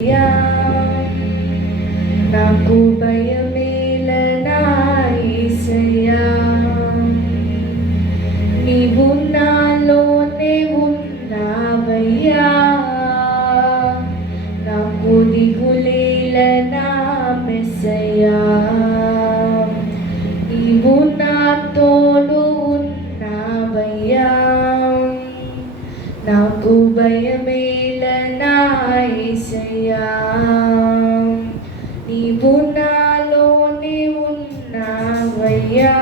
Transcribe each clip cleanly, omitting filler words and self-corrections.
Yeah నాకు భయమేలనా యేసయ్యా, నీవు నాలోనే ఉన్నావయ్యా, నాకు దిగులేలనా మెస్సయ్యా, నీవు నా తోడు ఉన్నావయ్యా, నాకు భయమేలనా యేసయ్యా, నీవు నాలోనే ఉన్నావయ్యా,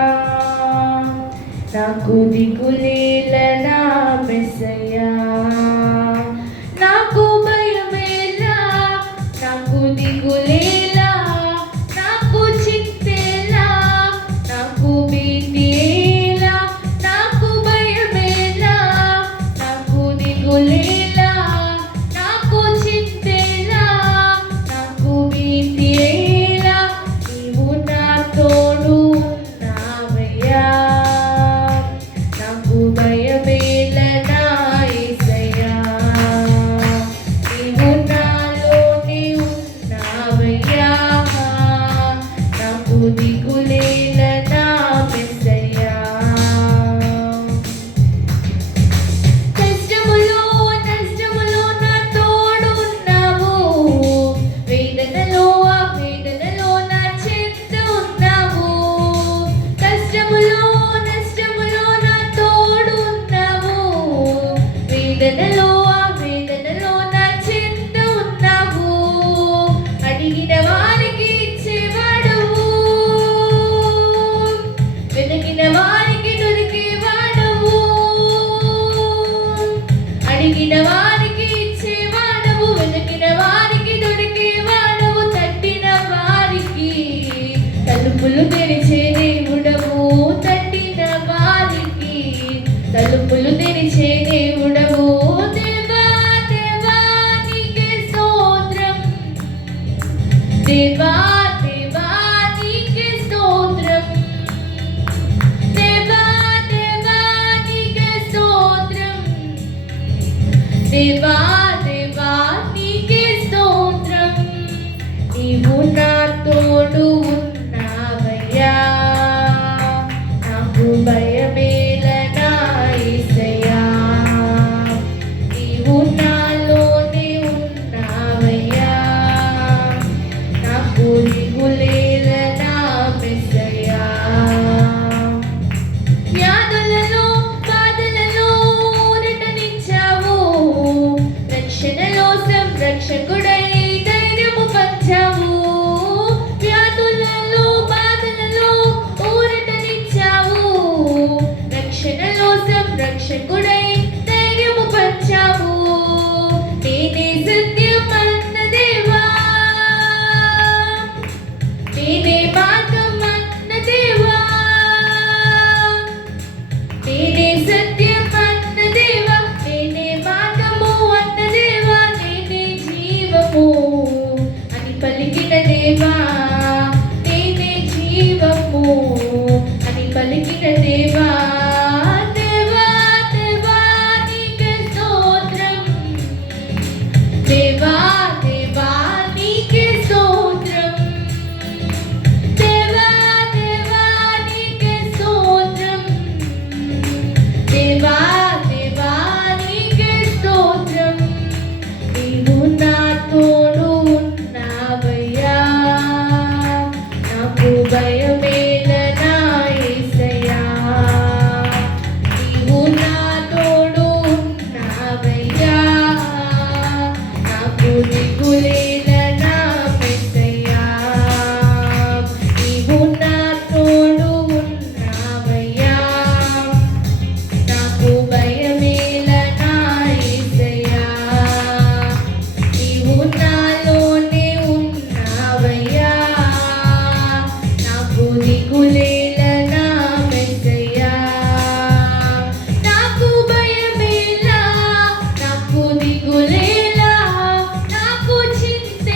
నాకు దిగులేలనా మెస్సయ్యా, నాకు భయమేలా, నాకు దిగులేలా, నాకు చింతేలా, నాకు భీతియేలా, నాకు భయమేలా, నాకు దిగులేలా, నాకు చింతేలా, నాకు భీతియేలా, నీవు నా తోడు ఉన్నావయ్యా, నాకు భయమేలనా యేసయ్యా, నీవు నాలోనే ఉన్నావయ్యా, నాకు దిగులేలనా మెస్సయ్యా. కష్టములో నష్టములో నా తోడు ఉన్నావు, వేదనలో ఆ వేదనలో నా చెంత ఉన్నావు, కష్టములో నష్టములో నా తోడు ఉన్నావు, వేదనలో ఆ వేదనలో నా చెంత ఉన్నావు, అడిగిన వారికి ఇచ్చేవాడవు, వెతికిన వారికి దొరికేవాడవు, అడిగిన వారికి ఇచ్చేవాడవు, వెతికిన వారికి దొరికేవాడవు, తట్టిన వారికి తలుపులు తెరిచే దేవుడవు, తట్టిన వారికి తలుపులు తెరిచే దేవుడవు, దేవా దేవా నీకే స్తోత్రం, దేవా దేవా నీకే స్తోత్రం, దేవా దేవా నీకే స్తోత్రం, దేవా దేవా నీకే స్తోత్రం, నీవు నా తోడు ఉన్నావయ్యా, నాకు భయమేలనా యేసయ్యా, నీవు నాలోనే ఉన్నావయ్యా, నాకు దిగులేలనా మెస్సయ్యా. వ్యాధులలో బాధలలో ఊరటనిచ్చావు, రక్షణలో సంరక్షకుడై ధైర్యము పంచావు, వ్యాధులలో బాధలలో ఊరటనిచ్చావు, రక్షణలో సంరక్షకుడై ధైర్యము పంచావు, నేనే సత్యం అన్న దేవా, నేనే మార్గం అన్న దేవా, నేనే సత్యం అన్న దేవా, నేనే మార్గము అన్న దేవా, నేనే జీవము అని పలికిన దేవా, నేనే జీవము అని పలికిన దేవా, దేవా దేవా నీకే స్తోత్రం, దేవా దేవా నీకే స్తోత్రం, దేవా దేవా నీకే స్తోత్రం, దేవా దేవా నీకే స్తోత్రం, నీవు నా తోడు ఉన్నావయ్యా, నాకు భయమేలనా యేసయ్యా, నీవు నా తోడు ఉన్నావయ్యా, నాకు దిగులేలనా మెస్సయ్యా, నీవు నా తోడు ఉన్నావయ్యా, నాకు భయమేలనా యేసయ్యా, నీవు నాలోనే ఉన్నావయ్యా, నాకు దిగులేలనా మెస్సయ్యా, నాకు భయమేలా, నాకు దిగులేలా, నాకు చింతే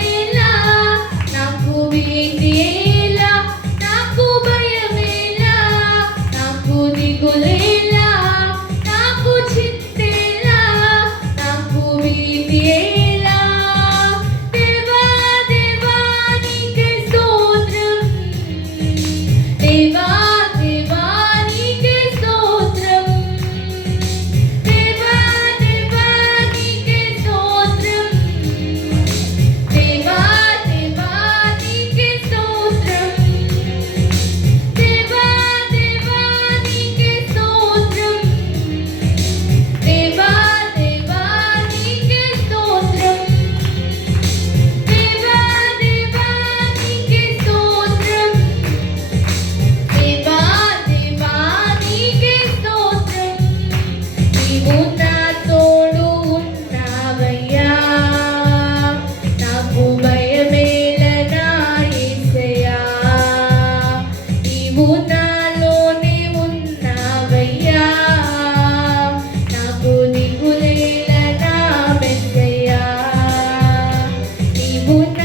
నీవు